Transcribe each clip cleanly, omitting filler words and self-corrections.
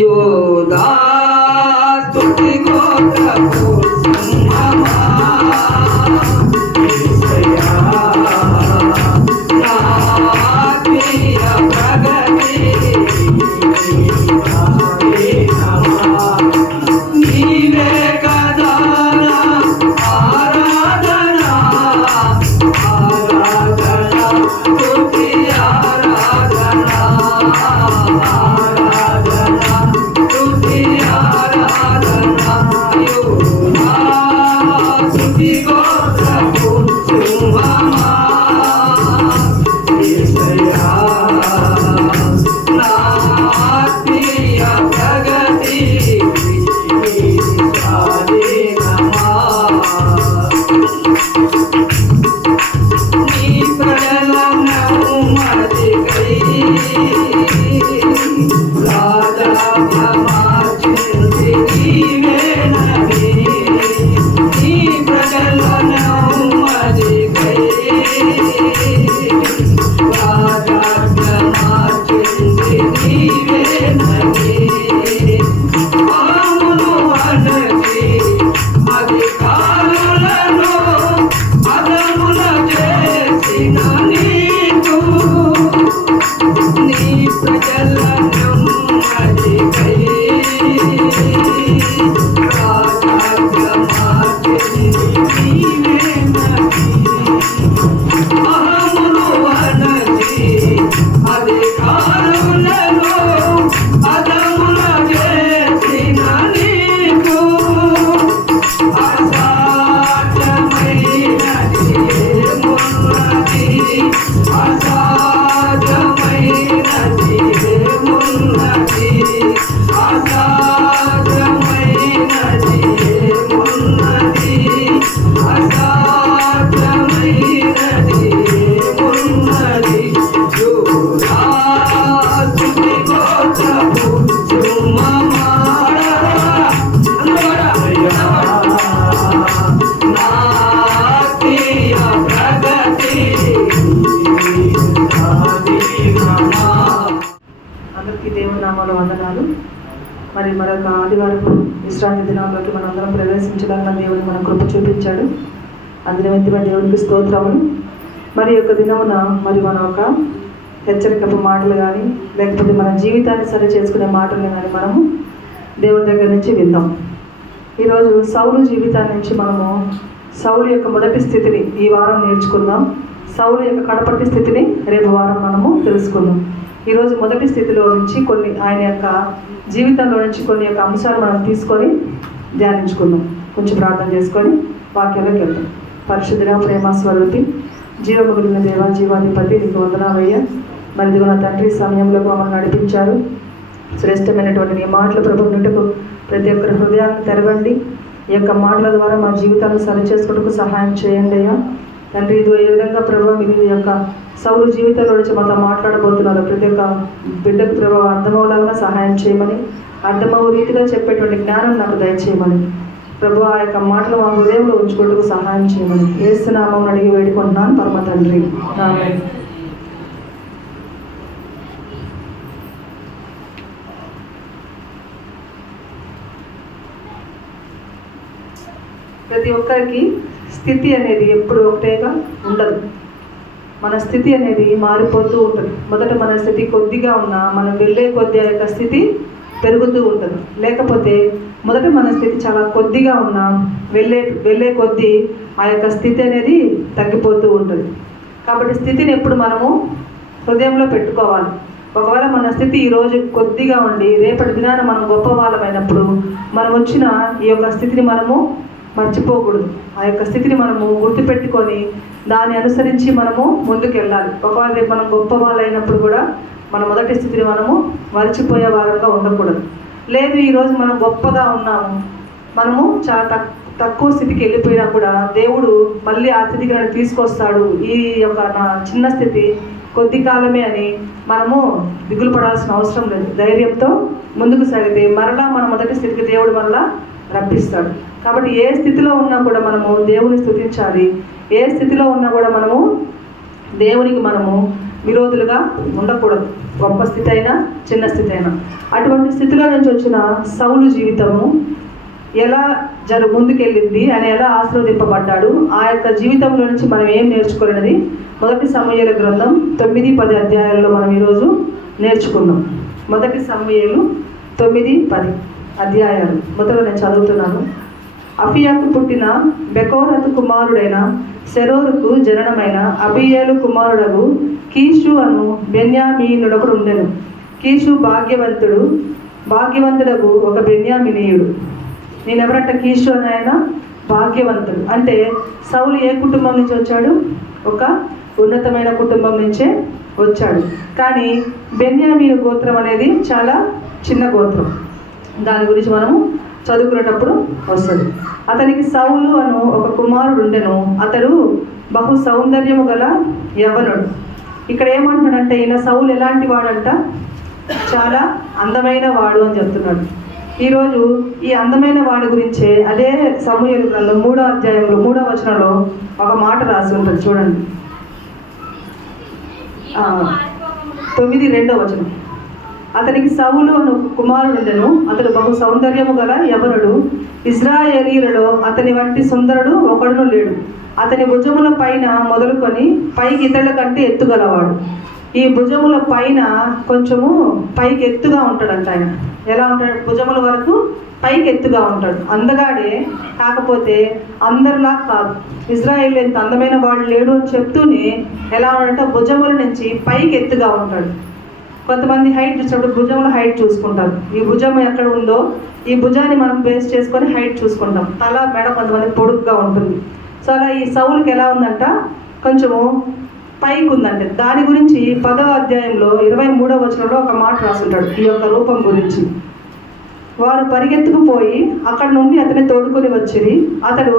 యోధా స్తుతి గోత్రపు సింహమా యేసయ్యా నా ఆత్మీయ ప్రగతి నీవే కదా నా ఆరాధన స్తుతి ఆరాధన వందనాలు. మరి మరొక ఆదివారం విశ్రాంతి దినాల్లోకి మనందరం ప్రవేశించడానికి దేవుడు మన కృప చూపించాడు. అందునిమిత్త దేవునికి స్తోత్రములు. మరి యొక్క దినమున మరి మన ఒక హెచ్చరికపు మాటలు కానీ లేకపోతే మన జీవితాన్ని సరి చేసుకునే మాటలు కానీ మనము దేవుని దగ్గర నుంచి విందాం. ఈరోజు సౌలు జీవితాన్ని నుంచి మనము సౌలు యొక్క మొదటి స్థితిని ఈ వారం నేర్చుకుందాం. సౌలు యొక్క కడపటి స్థితిని రేపు వారం మనము తెలుసుకుందాం. ఈరోజు మొదటి స్థితిలో నుంచి కొన్ని ఆయన యొక్క జీవితంలో నుంచి కొన్ని యొక్క అంశాలు మనం తీసుకొని ధ్యానించుకుందాం. కొంచెం ప్రార్థన చేసుకొని వాక్యంలోకి వెళ్తాం. పరిశుద్ధుడ, ప్రేమ స్వరూపి, జీవము కలిగిన దేవా, జీవాధిపతి, నీకు వందనాలయ్యా. మరి ఇదిగో నా తండ్రి సమయంలో మమ్మల్ని నడిపించారు. శ్రేష్టమైనటువంటి నీ మాటలు ప్రభుత్వకు ప్రతి ఒక్కరి హృదయాన్ని తెరవండి. ఈ యొక్క మాటల ద్వారా మా జీవితాలను సరి చేసుకుంటూ సహాయం చేయండి అయ్యా. తండ్రి ఇది ఏ విధంగా ప్రభావ మీరు ఈ యొక్క సౌలు జీవితంలో నుంచి మాతో మాట్లాడబోతున్నారు. ప్రతి ఒక్క బిడ్డకు ప్రభావ అర్థమవులాగా సహాయం చేయమని, అర్థమవు రీతిగా చెప్పేటువంటి జ్ఞానం నాకు దయచేయమని ప్రభు ఆ యొక్క మాటలు మా హృదయంలో ఉంచుకుంటూ సహాయం చేయమని యేసు నామమున అడిగి వేడుకుంటున్నాను పరమ తండ్రి, ఆమేన్. ప్రతి ఒక్కరికి స్థితి అనేది ఎప్పుడు ఒకటేగా ఉండదు. మన స్థితి అనేది మారిపోతూ ఉంటుంది. మొదట మన స్థితి కొద్దిగా ఉన్నా మనం వెళ్ళే కొద్ది ఆ యొక్క స్థితి పెరుగుతూ ఉంటుంది. లేకపోతే మొదట మన స్థితి చాలా కొద్దిగా ఉన్నా వెళ్ళే కొద్దీ ఆ యొక్క స్థితి అనేది తగ్గిపోతూ ఉంటుంది. కాబట్టి స్థితిని ఎప్పుడు మనము హృదయంలో పెట్టుకోవాలి. ఒకవేళ మన స్థితి ఈరోజు కొద్దిగా ఉండి రేపటి దినాన మనం గొప్ప వాళ్ళమైనప్పుడు మనం వచ్చిన ఈ యొక్క స్థితిని మనము మర్చిపోకూడదు. ఆ యొక్క స్థితిని మనము గుర్తుపెట్టుకొని దాన్ని అనుసరించి మనము ముందుకు వెళ్ళాలి. ఒకవేళ రేపు మనం గొప్ప వాళ్ళైనప్పుడు కూడా మన మొదటి స్థితిని మనము మర్చిపోయే వారంగా ఉండకూడదు. లేదు ఈరోజు మనం గొప్పగా ఉన్నాము, మనము చాలా తక్కువ స్థితికి వెళ్ళిపోయినా కూడా దేవుడు మళ్ళీ ఆ స్థితికి నన్ను తీసుకొస్తాడు, ఈ యొక్క నా చిన్న స్థితి కొద్ది కాలమే అని మనము దిగులు పడాల్సిన అవసరం లేదు. ధైర్యంతో ముందుకు సాగితే మరలా మన మొదటి స్థితికి దేవుడు మరలా రప్పిస్తాడు. కాబట్టి ఏ స్థితిలో ఉన్నా కూడా మనము దేవుని స్తుతించాలి. ఏ స్థితిలో ఉన్నా కూడా మనము దేవునికి మనము విరోధులుగా ఉండకూడదు. గొప్ప స్థితి అయినా చిన్న స్థితి అయినా. అటువంటి స్థితిలో నుంచి వచ్చిన సౌలు జీవితము ఎలా ముందుకెళ్ళింది, ఆయన ఎలా ఆశీర్వదింపబడ్డాడు, ఆ యొక్క జీవితంలో నుంచి మనం ఏం నేర్చుకోలేనిది 1 సమూయేలు గ్రంథం 9-10 అధ్యాయాల్లో మనం ఈరోజు నేర్చుకున్నాం. 1 సమూయేలు 9-10 అధ్యాయాలు మొదలు నేను చదువుతున్నాను. అఫియాకు పుట్టిన బెకోరతు కుమారుడైన సెరోరుకు జననమైన అబియేలు కుమారుడగు కీషు అను బెన్యామీనుడొకడు ఉండెను. కీషు భాగ్యవంతుడగు ఒక బెన్యామినీయుడు. నేనెవరంట? కీషు అని ఆయన భాగ్యవంతుడు. అంటే సౌలు ఏ కుటుంబం నుంచి వచ్చాడు? ఒక ఉన్నతమైన కుటుంబం నుంచే వచ్చాడు. కానీ బెన్యామీను గోత్రం అనేది చాలా చిన్న గోత్రం. దాని గురించి మనము చదువుకునేటప్పుడు వస్తుంది. అతనికి సౌలు అను ఒక కుమారుడు ఉండెను. అతడు బహు సౌందర్యము గల యవ్వనుడు. ఇక్కడ ఏమంటున్నాడంటే ఈయన సౌలు ఎలాంటి వాడంట? చాలా అందమైన వాడు అని చెప్తున్నాడు. ఈరోజు ఈ అందమైన వాడి గురించే అదే సమూయేలు గ్రంథం 3వ అధ్యాయంలో 3వ వచనంలో ఒక మాట రాసి ఉంటుంది, చూడండి. 9:2వ వచనం. అతనికి సౌలు అను కుమారుడు ఉండెను. అతడు బహు సౌందర్యము గల యవ్వనుడు. ఇశ్రాయేలీయులలో అతని వంటి సుందరుడు ఒకడును లేడు. అతని భుజముల పైన మొదలుకొని పైకి ఇతరుల కంటే ఎత్తుగలవాడు. ఈ భుజముల పైన కొంచెము పైకి ఎత్తుగా ఉంటాడంట. ఆయన ఎలా ఉంటాడు? భుజముల వరకు పైకి ఎత్తుగా ఉంటాడు. అందగాడే, కాకపోతే అందరిలా కాదు. ఇజ్రాయేల్ ఎంత అందమైన వాడు లేడు అని చెప్తూనే ఎలా ఉంటాడంటే భుజముల నుంచి పైకి ఎత్తుగా ఉంటాడు. కొంతమంది హైట్ చూసినప్పుడు భుజముల హైట్ చూసుకుంటారు. ఈ భుజం ఎక్కడ ఉందో ఈ భుజాన్ని మనం బేస్ చేసుకొని హైట్ చూసుకుంటాం. తల మెడ కొంతమంది పొడుగ్గా ఉంటుంది. సో అలా ఈ సౌలుకి ఎలా ఉందంట? కొంచెము పైకి ఉందంటే. దాని గురించి 10వ అధ్యాయంలో 23వ వచనంలో ఒక మాట రాసుంటాడు ఈ యొక్క రూపం గురించి. వారు పరిగెత్తుకుపోయి అక్కడి నుండి అతని తోడుకొని వచ్చిరి. అతడు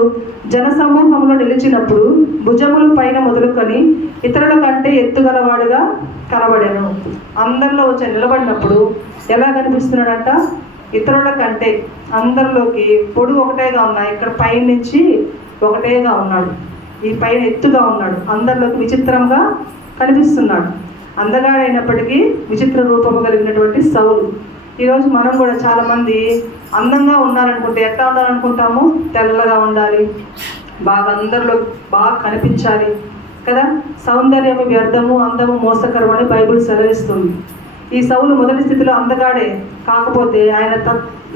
జనసమూహంలో నిలిచినప్పుడు భుజముల పైన మొదలుకొని ఇతరుల కంటే ఎత్తుగలవాడుగా కనబడాను. అందరిలో వచ్చి నిలబడినప్పుడు ఎలా కనిపిస్తున్నాడంట? ఇతరుల కంటే అందరిలోకి పొడుగు ఒకటేగా ఉన్నాయి. ఇక్కడ పైన నుంచి ఒకటేగా ఉన్నాడు. ఈ పైన ఎత్తుగా ఉన్నాడు. అందరిలోకి విచిత్రంగా కనిపిస్తున్నాడు. అందగాడైనప్పటికీ విచిత్ర రూపము కలిగినటువంటి సౌలు. ఈరోజు మనం కూడా చాలామంది అందంగా ఉన్నారనుకుంటే ఎట్లా ఉండాలనుకుంటాము? తెల్లగా ఉండాలి, బాగా అందరిలో బాగా కనిపించాలి కదా. సౌందర్యము వ్యర్థము, అందము మోసకరం అని బైబిల్ సెలవిస్తుంది. ఈ సౌలు మొదటి స్థితిలో అందగాడే, కాకపోతే ఆయన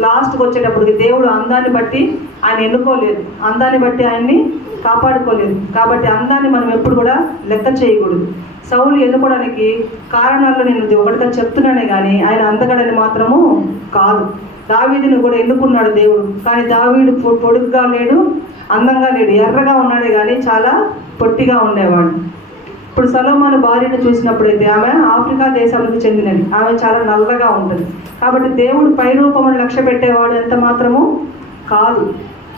లాస్ట్కి వచ్చేటప్పటికి దేవుడు అందాన్ని బట్టి ఆయన ఎన్నుకోలేదు, అందాన్ని బట్టి ఆయన్ని కాపాడుకోలేదు. కాబట్టి అందాన్ని మనం ఎప్పుడు కూడా లెక్క చేయకూడదు. సౌలు ఎన్నుకోవడానికి కారణాల్లో నేను ఒకటిగా చెప్తున్నానే కానీ ఆయన అందగాడని మాత్రము కాదు. దావీదును కూడా ఎన్నుకున్నాడు దేవుడు. కానీ దావీదు పొడుగ్గా లేడు, అందంగా లేడు, ఎర్రగా ఉన్నాడే కానీ చాలా పొట్టిగా ఉండేవాడు. ఇప్పుడు సొలొమోను భార్యను చూసినప్పుడైతే ఆమె ఆఫ్రికా దేశానికి చెందినది. ఆమె చాలా నల్లగా ఉంటుంది. కాబట్టి దేవుడు పై రూపమును లక్ష్య పెట్టేవాడు ఎంత మాత్రము కాదు.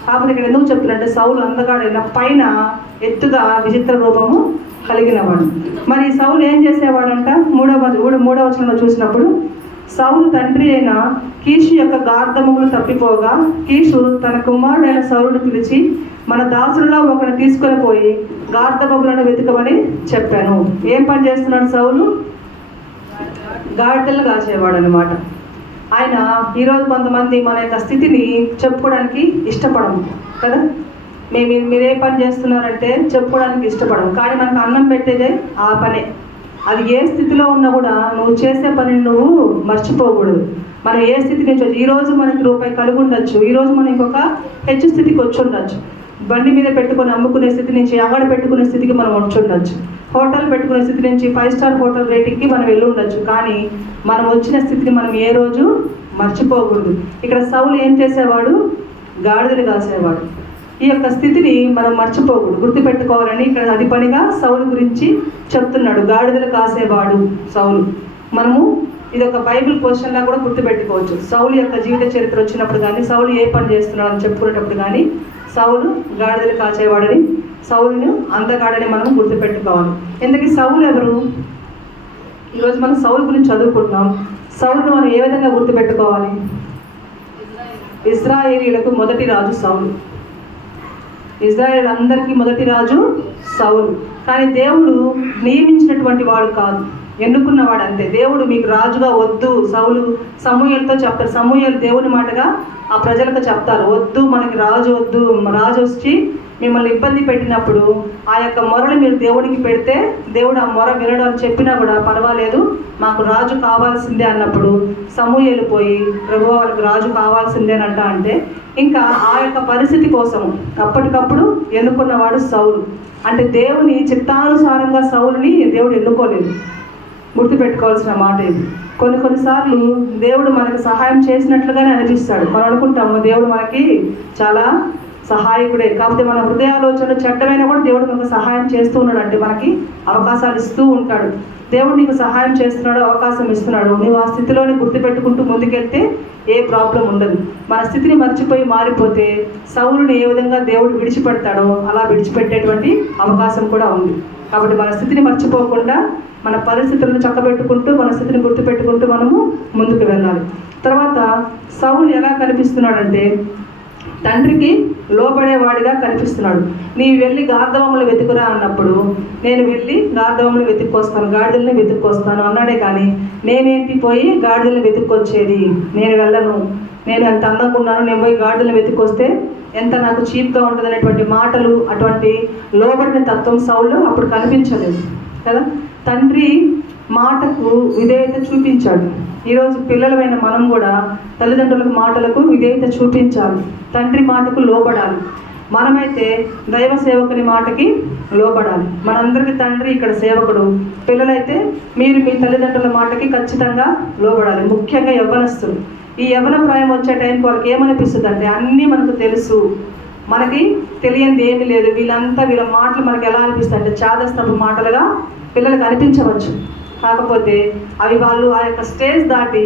కాబట్టి ఇక్కడ ఎందుకు చెప్తున్నారంటే సౌలు అందగాడైన పైన ఎత్తుగా విచిత్ర రూపము కలిగినవాడు. మరి సౌలు ఏం చేసేవాడంట? 3వ వచనంలో చూసినప్పుడు సౌలు తండ్రి అయిన కీషు యొక్క గార్ధములు తప్పిపోగా కీషు తన కుమారుడైన సౌలుని పిలిచి మన దాసులలో ఒకరిని తీసుకొని పోయి గార్ధబొమ్మలను వెతుకమని చెప్పాను. ఏం పని చేస్తున్నాడు సౌలు? గాడిదలు కాసేవాడు అనమాట. ఆయన ఈరోజు కొంతమంది మన యొక్క స్థితిని చెప్పుకోవడానికి ఇష్టపడము కదా. మీరే పని చేస్తున్నారంటే చెప్పుకోవడానికి ఇష్టపడము, కానీ మనకు అన్నం పెట్టేదే ఆ పనే. అది ఏ స్థితిలో ఉన్నా కూడా నువ్వు చేసే పనిని నువ్వు మర్చిపోకూడదు. మనం ఏ స్థితి నుంచి వచ్చి ఈరోజు మనకి రూపాయి కలిగి ఉండొచ్చు, ఈరోజు మనం ఇంకొక హెచ్చు స్థితికి వచ్చి ఉండొచ్చు. బండి మీద పెట్టుకొని అమ్ముకునే స్థితి నుంచి అంగడి పెట్టుకునే స్థితికి మనం వచ్చి ఉండొచ్చు. హోటల్ పెట్టుకునే స్థితి నుంచి 5 స్టార్ హోటల్ రేటింగ్కి మనం వెళ్ళి ఉండొచ్చు. కానీ మనం వచ్చిన స్థితిని మనం ఏ రోజు మర్చిపోకూడదు. ఇక్కడ సౌలు ఏం చేసేవాడు? గాడిదలు కాసేవాడు. ఈ యొక్క స్థితిని మనం మర్చిపోకూడదు, గుర్తుపెట్టుకోవాలని ఇక్కడ అది పనిగా సౌలు గురించి చెప్తున్నాడు. గాడిదలు కాసేవాడు సౌలు. మనము ఇది ఒక బైబిల్ క్వశ్చన్లా కూడా గుర్తుపెట్టుకోవచ్చు. సౌలు యొక్క జీవిత చరిత్ర వచ్చినప్పుడు కానీ, సౌలు ఏ పని చేస్తున్నాడు అని చెప్పుకునేటప్పుడు కానీ సౌలు గాడిదలు కాసేవాడని, సౌలును అందగాడని మనం గుర్తుపెట్టుకోవాలి. ఎందుకంటే సౌలు ఎవరు? ఈరోజు మనం సౌలు గురించి చదువుకుంటున్నాం. సౌలును మనం ఏ విధంగా గుర్తుపెట్టుకోవాలి? ఇశ్రాయేలీయులకు మొదటి రాజు సౌలు. ఇజ్రాయేల్ అందరికీ మొదటి రాజు సౌలు. కానీ దేవుడు నియమించినటువంటి వాడు కాదు, ఎన్నుకున్నవాడు అంతే. దేవుడు మీకు రాజుగా వద్దు, సౌలు సమూయేలుతో చెప్తారు. సమూయేలు దేవుని మాటగా ఆ ప్రజలకు చెప్తారు, వద్దు మనకి రాజు వద్దు, రాజు వచ్చి మిమ్మల్ని ఇబ్బంది పెట్టినప్పుడు ఆ యొక్క మొరలు మీరు దేవుడికి పెడితే దేవుడు ఆ మొర వినడం అని చెప్పినా కూడా పర్వాలేదు, మాకు రాజు కావాల్సిందే అన్నప్పుడు సమూయేలు పోయి ప్రభువా వాళ్ళకి రాజు కావాల్సిందేనంట అంటే ఇంకా ఆ యొక్క పరిస్థితి కోసం అప్పటికప్పుడు ఎన్నుకున్నవాడు సౌలు. అంటే దేవుని చిత్తానుసారంగా సౌలుని దేవుడు ఎన్నుకోలేదు. గుర్తుపెట్టుకోవాల్సిన మాట ఇది. కొన్నిసార్లు దేవుడు మనకు సహాయం చేసినట్లుగానే అనిపిస్తాడు. మనం అనుకుంటాము దేవుడు మనకి చాలా సహాయకుడే, కాకపోతే మన హృదయాలోచనలు చెడ్డమైనా కూడా దేవుడు మనకు సహాయం చేస్తూ ఉన్నాడు. అంటే మనకి అవకాశాలు ఇస్తూ ఉంటాడు. దేవుడు నీకు సహాయం చేస్తున్నాడు, అవకాశం ఇస్తున్నాడు. నువ్వు ఆ స్థితిలోనే గుర్తుపెట్టుకుంటూ ముందుకెళ్తే ఏ ప్రాబ్లం ఉండదు. మన స్థితిని మర్చిపోయి మారిపోతే సౌలుని ఏ విధంగా దేవుడు విడిచిపెడతాడో అలా విడిచిపెట్టేటువంటి అవకాశం కూడా ఉంది. కాబట్టి మన స్థితిని మర్చిపోకుండా మన పరిస్థితులను చక్కబెట్టుకుంటూ మన స్థితిని గుర్తుపెట్టుకుంటూ మనము ముందుకు వెళ్ళాలి. తర్వాత సౌలు ఎలా కనిపిస్తున్నాడంటే తండ్రికి లోబడేవాడిగా కనిపిస్తున్నాడు. నీవు వెళ్ళి గార్ధవములు వెతుకురా అన్నప్పుడు నేను వెళ్ళి గార్ధవములు వెతుక్కొస్తాను, గాడిదల్ని వెతుక్కొస్తాను అన్నాడే. కానీ నేనేంటి పోయి గాడిదల్ని వెతుక్కొచ్చేది, నేను వెళ్ళను, నేను ఎంత అందంగా ఉన్నాను, నేను పోయి గాడిదల్ని వెతుక్కొస్తే ఎంత నాకు చీప్గా ఉంటుంది అనేటువంటి మాటలు, అటువంటి లోబడిన తత్వం సౌల్లో అప్పుడు కనిపించలేదు కదా. తండ్రి మాటకు విధేయత చూపించాడు. ఈరోజు పిల్లలమైన మనం కూడా తల్లిదండ్రులకు మాటలకు విధేయత చూపించాలి, తండ్రి మాటకు లోబడాలి. మనమైతే దైవ సేవకుని మాటకి లోబడాలి. మనందరికీ తండ్రి ఇక్కడ సేవకుడు. పిల్లలైతే మీరు మీ తల్లిదండ్రుల మాటకి ఖచ్చితంగా లోబడాలి. ముఖ్యంగా యవ్వనస్తులు. ఈ యవ్వన ప్రాయం వచ్చే టైంకి వాళ్ళకి ఏమనిపిస్తుంది అంటే అన్నీ మనకు తెలుసు, మనకి తెలియంది ఏమీ లేదు. వీళ్ళ మాటలు మనకి ఎలా అనిపిస్తాయి అంటే చాదస్తపు మాటలుగా పిల్లలకు అనిపించవచ్చు. కాకపోతే అవి వాళ్ళు ఆ యొక్క స్టేజ్ దాటి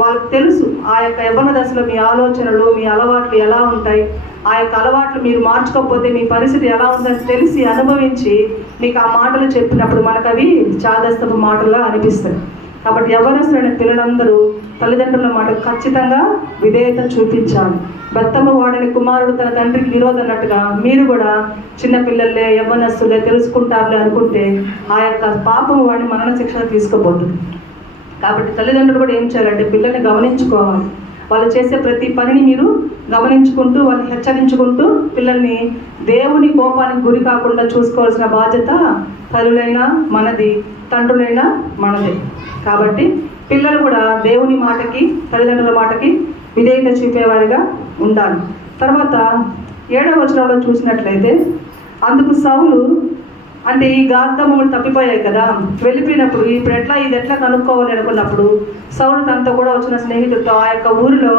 వాళ్ళకి తెలుసు ఆ యొక్క యవ్వన దశలో మీ ఆలోచనలు, మీ అలవాట్లు ఎలా ఉంటాయి, ఆ యొక్క అలవాట్లు మీరు మార్చుకోకపోతే మీ పరిస్థితి ఎలా ఉందని తెలిసి అనుభవించి మీకు ఆ మాటలు చెప్పినప్పుడు మనకు అవి చాదస్తపు మాటలుగా అనిపిస్తాయి. కాబట్టి యవ్వనస్తులైన పిల్లలందరూ తల్లిదండ్రుల మాటకు ఖచ్చితంగా విధేయత చూపించాలి. బెత్తమ్మ వాడని కుమారుడు తన తండ్రికి విరోధం అన్నట్టుగా మీరు కూడా చిన్నపిల్లలే యవ్వనస్తులే తెలుసుకుంటారులే అనుకుంటే ఆ యొక్క పాపం వాడిని మరణ శిక్షణ తీసుకోబోతుంది. కాబట్టి తల్లిదండ్రులు కూడా ఏం చేయాలంటే పిల్లల్ని గమనించుకోవాలి. వాళ్ళు చేసే ప్రతి పనిని మీరు గమనించుకుంటూ వాళ్ళని హెచ్చరించుకుంటూ పిల్లల్ని దేవుని కోపానికి గురి కాకుండా చూసుకోవాల్సిన బాధ్యత తల్లులైనా మనది, తండ్రులైనా మనదే. కాబట్టి పిల్లలు కూడా దేవుని మాటకి తల్లిదండ్రుల మాటకి విధేయత చూపేవారిగా ఉండాలి. తర్వాత 7వ వచనంలో చూసినట్లయితే అందుకు సౌలు అంటే ఈ గార్ధములు తప్పిపోయాయి కదా, వెళ్ళిపోయినప్పుడు ఇప్పుడు ఇది ఎట్లా కనుక్కోవాలి అనుకున్నప్పుడు సౌలు తనతో కూడా వచ్చిన స్నేహితుడితో ఆ యొక్క ఊరిలో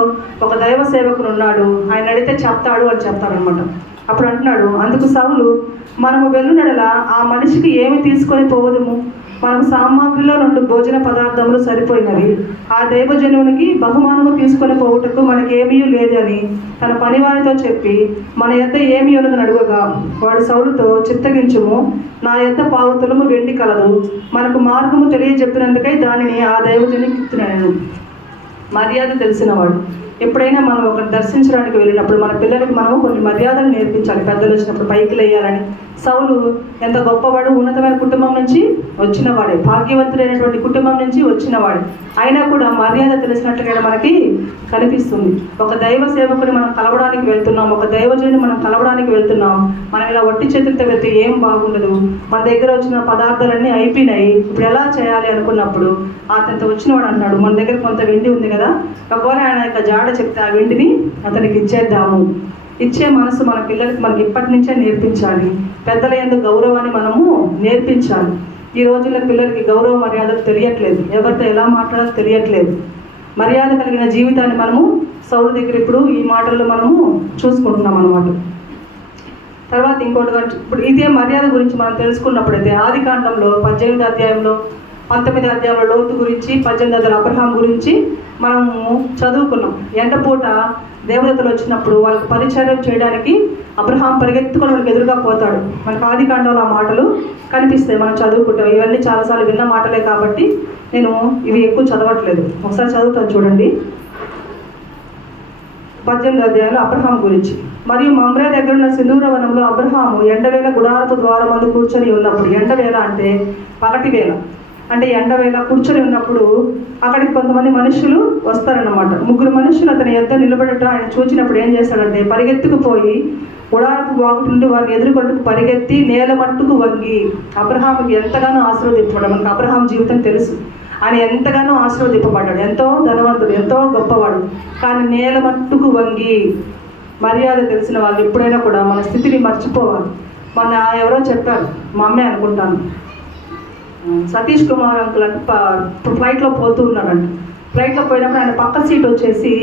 ఒక దైవ సేవకుడు ఉన్నాడు, ఆయన అడిగితే చెప్తాడు అని చెప్తాడనమాట. అప్పుడు అంటున్నాడు, అందుకు సౌలు మనము వెళ్ళునడలా ఆ మనిషికి ఏమి తీసుకొని పోవదుము, మనకు సామాగ్రిలో 2 భోజన పదార్థములు సరిపోయినవి, ఆ దైవజనునికి బహుమానము తీసుకొని పోవుటకు మనకేమీ లేదని తన పనివారితో చెప్పి మన యొద్ద ఏమి ఉన్నదని అడుగగా వాడు సౌలుతో చిత్తగించుము, నా యొద్ద 1/4 తులము వెండి కలదు, మనకు మార్గము తెలియజెప్పినందుకై దానిని ఆ దైవజనునికి ఇచ్చినాను. మర్యాద తెలిసినవాడు. ఎప్పుడైనా మనం ఒకరిని దర్శించడానికి వెళ్ళినప్పుడు మన పిల్లలకి మనం కొన్ని మర్యాదలు నేర్పించాలి. పెద్దలు వచ్చినప్పుడు పైకి లేయాలని. సౌలు ఎంత గొప్పవాడు, ఉన్నతమైన కుటుంబం నుంచి వచ్చినవాడే, భాగ్యవంతుడైనటువంటి కుటుంబం నుంచి వచ్చినవాడే. అయినా కూడా మర్యాద తెలిసినట్లుగా మనకి కనిపిస్తుంది. ఒక దైవ సేవకుని మనం కలవడానికి వెళ్తున్నాం, ఒక దైవజనుని మనం కలవడానికి వెళ్తున్నాం, మనం ఇలా ఒట్టి చేతులతో వెళ్తే ఏం బాగుండదు. మన దగ్గర వచ్చిన పదార్థాలన్నీ అయిపోయినాయి, ఇప్పుడు ఎలా చేయాలి అనుకున్నప్పుడు అతనితో వచ్చినవాడు అన్నాడు, మన దగ్గర కొంత వెండి ఉంది కదా, ఒకవేళ ఆయన యొక్క జాడ చెప్తే ఆ వెండిని అతనికి ఇచ్చేద్దాము. ఇచ్చే మనసు మన పిల్లలకి మనకి ఇప్పటి నుంచే నేర్పించాలి. పెద్దల యందు గౌరవాన్ని మనము నేర్పించాలి. ఈ రోజుల్లో పిల్లలకి గౌరవ మర్యాదలు తెలియట్లేదు, ఎవరితో ఎలా మాట్లాడాలో తెలియట్లేదు. మర్యాద కలిగిన జీవితాన్ని మనము సౌలు దగ్గర ఇప్పుడు ఈ మాటల్లో మనము చూసుకుంటున్నాం అన్నమాట. తర్వాత ఇంకోటి, ఇప్పుడు ఇదే మర్యాద గురించి మనం తెలుసుకున్నప్పుడైతే ఆదికాండంలో 18వ అధ్యాయంలో 19వ అధ్యాయంలో లోతు గురించి, 18వ అబ్రహాం గురించి మనము చదువుకున్నాం. ఎండపూట దేవదత్తలు వచ్చినప్పుడు వాళ్ళకి పరిచయం చేయడానికి అబ్రహాం పరిగెత్తుకొని వాళ్ళకి ఎదురుగా పోతాడు. మనకు ఆదికాండంలో ఆ మాటలు కనిపిస్తాయి, మనం చదువుకుంటాం. ఇవన్నీ చాలాసార్లు విన్న మాటలే కాబట్టి నేను ఇవి ఎక్కువ చదవట్లేదు. ఒకసారి చదువుతాను చూడండి. 18వ అధ్యాయంలో అబ్రహాం గురించి. మరియు మమ్రే దగ్గర ఉన్న సింధూర వనంలో అబ్రహాము ఎండవేళ గుడారపు ద్వారం ముందు కూర్చొని ఉన్నప్పుడు, ఎండవేళ అంటే పగటి వేళ, అంటే ఎండవేళ కూర్చొని ఉన్నప్పుడు అక్కడికి కొంతమంది మనుషులు వస్తారన్నమాట. 3 మనుషులు అతని యొద్ద నిలబడటం ఆయన చూసినప్పుడు ఏం చేశాడంటే పరిగెత్తుకుపోయి గుడారపు వాకిటి నుండి వారిని ఎదుర్కొంటూ పరిగెత్తి నేల మట్టుకు వంగి అబ్రహాముకి ఎంతగానో ఆశీర్వదింపబడ్డాడు. మనకు అబ్రహాం జీవితం తెలుసు. ఆయన ఎంతగానో ఆశీర్వదింపబడ్డాడు. ఎంతో ధనవంతుడు, ఎంతో గొప్పవాడు. కానీ నేల మట్టుకు వంగి, మర్యాద తెలిసిన వాళ్ళు ఎప్పుడైనా కూడా మన స్థితిని మర్చిపోవాలి. మొన్న ఎవరో చెప్పారు, మా అమ్మే అనుకుంటాను, సతీష్ కుమార్ అంకుల్ అంటే ఫ్లైట్లో పోతూ ఉన్నాడంట. ఫ్లైట్లో పోయినప్పుడు ఆయన పక్క సీట్ వచ్చేసి